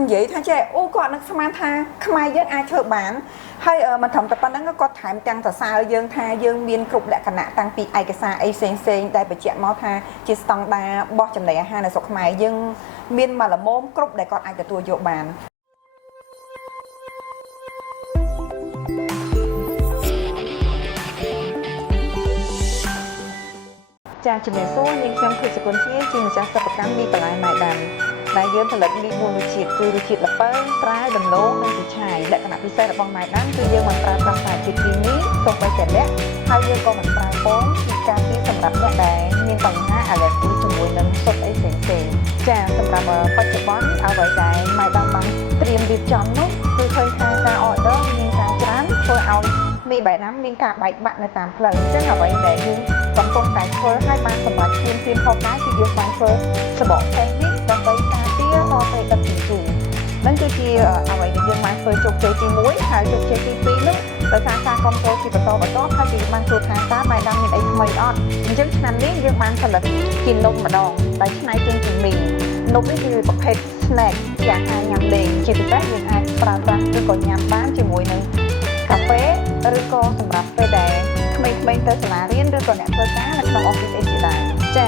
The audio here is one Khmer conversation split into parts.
និយាយថាចេះអូគាត់នឹកស្មានថាខ្មែរយើងអាចធ្វើបានហើយមិនត្រឹមតែប៉ុណ្្នឹងគាត់ថែមទាំងសរសើរយើងថាយើងមានគ្រប់លក្ខណៈតាំងពីឯកសារអីផ្សេងដែលបញ្ជាក់មកថាជាស្តង់ដារបោះចំណីអាហារនៅស្រុកខ្មែរយើងមានមកល្មមគ្រប់ដែលគាត់អាចទទួលយកបានចាជំរាបសួរនាងខ្ញុំគឺសកុនជាម្ចាស់សិប្បកម្មមីបន្លែម៉ែដាំដែលយើងផលិតមី4រសជាតិគឺរសជាតិល្ពៅត្រាវដំឡូងនិងពីឆាយលក្ខណៈពិសេសរបស់ម៉ែដាំគឺយើងមិនប្រើប្រាស់សារជាតិគីមីសូម្បីតែលក្ខហើយយើងក៏មិនប្រើពណ៌ពីការពីសម្រាប់អ្នកដែលមានបញ្ហាអាឡែហ្ស៊ីជាមួយនឹងសុទ្ធអីផ្សេងចាសម្រាប់បច្ចុប្បន្នអ្វីដែលម៉ែដាំបានត្រៀមរៀបចំនោះគឺឃើញថាការ order មានការច្រើនធ្វើឲ្យមីបែបណាមានការបែកបាក់នៅតាមផ្លូវអញ្ចឹងអ្វីដែលយើងកំពុងតែធ្វើឲ្យបានសម្រាប់ព្រៀមផងដែរគឺយើងបានធ្វើសបកផេះនេះដើម្បីការពារដល់ពេលដឹកជញ្ជូននឹងគឺជាអ្វីដែលយើងបានធ្វើជោគជ័យទី1ហើយជោគជ័យទី2នោះដោយសារការគ្រប់គ្រងជាបន្តហើយគឺបានចូលថាតើបែបណាមានអីថ្មីអត់អញ្ចឹងឆ្នាំនេះយើងបានផលិតជានំម្ដងដែលច្នៃចេញពីមីនំនេះគឺប្រភេទ snack យ៉ាងអាចញ៉ាំលេងជាពិសេសយើងអាចប្រើប្រាស់ឬក៏ញ៉ាំបានជាមួយនឹងកាហ្វេឬក៏សម្រាប់ពេលដែលក្មេងៗទៅសាលារៀនឬក៏អ្នកធ្វើការនៅក្នុង office អីជាដើមចា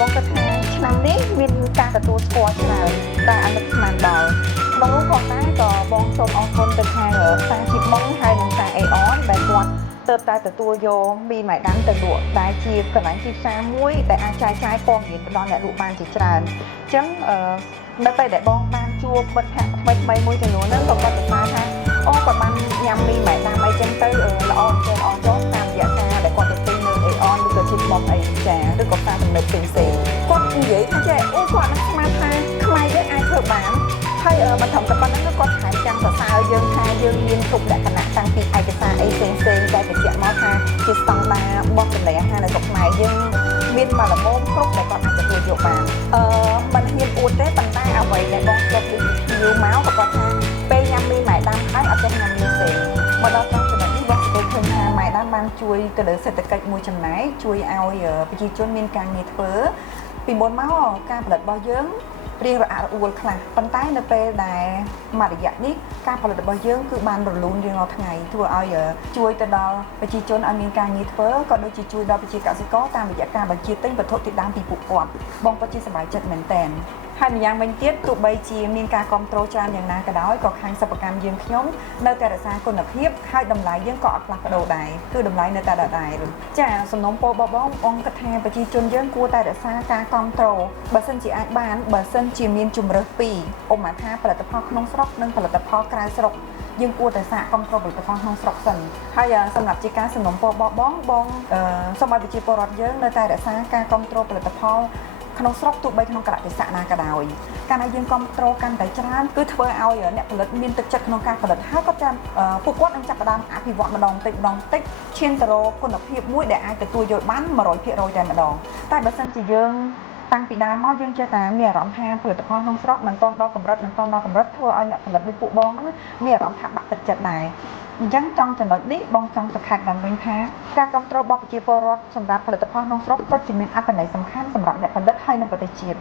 បងគិតថាឆ្នាំនេះមានការទទួលស្គាល់ច្រើនដែលអនុស្មានដល់ក្នុងនោះផងដែរក៏បងសូមអរគុណទៅខាងសាជីមុងហើយនិងសាអេអនដែលគាត់ទើបតែទទួលយកមីម៉ែដាំទៅលក់ដែលជាកន្លែងទីផ្សារមួយដែលអាចចាយចាយព័ត៌មានទៅដល់អ្នកលក់បានជាច្រើនអញ្ចឹងនៅពេលដែលបងបានជួបមិត្តភក្តិថ្មីមួយចំនួនហ្នឹងក៏គាត់សរសើរថាអូគាត់បានញ៉ាំមីម៉ែដាំអីចឹងទៅល្អចេះល្អចុះតាមរយៈការដែលគាត់ទៅទិញនៅអេអនឬក៏ជីមុំអីចាឬក៏ការទំនើបផ្សេងគាត់និយាយថាចេះអូគាត់នឹងស្មានថាខ្មែរយើងអាចធ្វើបានហើយមិនត្រឹមតែប៉ុណ្្នឹងគាត់ថែមទាំងសរសើរយើងថាយើងមានគ្រប់លក្ខណៈតាំងពីឯកសារអីផ្សេងដែលបញ្ជាក់មកថាជាស្តង់ដារបោះចំណីអាហារនៅស្រុកខ្មែរយើងមានមកល្មមគ្រប់ដែលគាត់អាចទទួលយកបានមិនហ៊ានអួតទេប៉ុន្តែអ្វីដែលបងគាត់លើកយូរមកក៏គាត់ថាពេលញ៉ាំមីម៉ែដាំហើយអត់ចេះញ៉ាំមីផ្សេងមកដល់trongចំណុចនេះបងសង្កេតឃើញថាម៉ែដាំបានជួយទៅលើសេដ្ឋកិច្ចមួយចំណែកជួយឲ្យប្រជាជនមានការងារធ្វើពីមុនមកការផលិតរបស់យើងរៀងរអាក់រអួលខ្លះប៉ុន្តែនៅពេលដែលមួយរយៈនេះការផលិតរបស់យើងគឺបានរលូនរៀងរាល់ថ្ងៃធ្វើឲ្យជួយទៅដល់ប្រជាជនឲ្យមានការងារធ្វើក៏ដូចជាជួយដល់ប្រជាកសិករតាមរយៈការបញ្ជាទិញវត្ថុធាតុដើមពីពួកគាត់បងពិតជាសប្បាយចិត្តមែនទែនហើយម្យ៉ាងវិញទៀតទោះបីជាមានការគ្រប់គ្រងច្រើនយ៉ាងណាក៏ដោយក៏ខាងសិប្បកម្មយើងខ្ញុំនៅតែរក្សាគុណភាពហើយតម្លៃយើងក៏អត់ផ្លាស់ប្ដូរដែរគឺតម្លៃនៅតែដដែលចាសំណុំពរបងគិតថាប្រជាជនយើងគួរតែរក្សាការគ្រប់គ្រងបើសិនជាអាចបានបើសិនជាមានជម្រើសពីរឧបមាថាផលិតផលក្នុងស្រុកនិងផលិតផលក្រៅស្រុកយើងគួរតែសាកគ្រប់គ្រងផលិតផលក្នុងស្រុកសិនហើយសម្រាប់ជាការសំណុំពរបងសូមឲ្យប្រជាពលរដ្ឋយើងនៅតែរក្សាការគ្រប់គ្រងផលិតផលក្នុងស្រុកទោះបីក្នុងកលៈទេសៈណាក៏ដោយកាលណាយើងគ្រប់គ្រងកាន់តែច្រើនគឺធ្វើឲ្យអ្នកផលិតមានទឹកចិត្តក្នុងការផលិតហើយគាត់ចាំពួកគាត់នឹងចាប់ផ្ដើមអភិវឌ្ឍម្ដងតិចឈានទៅរកគុណភាពមួយដែលអាចទទួលយកបាន 100% តែម្ដងតែបើសិនជាយើងតាំងពីដើមមកយើងចេះតែមានអារម្មណ៍ថាផលិតផលក្នុងស្រុកមិនទាន់ដល់កម្រិតធ្វើឲ្យអ្នកផលិតដូចពួកបងមានអារម្មណ៍ថាបាក់ទឹកចិត្តដែរអញ្ចឹងtrongចំណុចនេះបងចង់សង្ខេបឡើងវិញថាការគ្រប់គ្រងរបស់ប្រជាពលរដ្ឋសម្រាប់ផលិតផលក្នុងស្រុកពិតជាមានអត្ថន័យសំខាន់សម្រាប់អ្នកផលិតហើយនិងប្រទេសជាតិ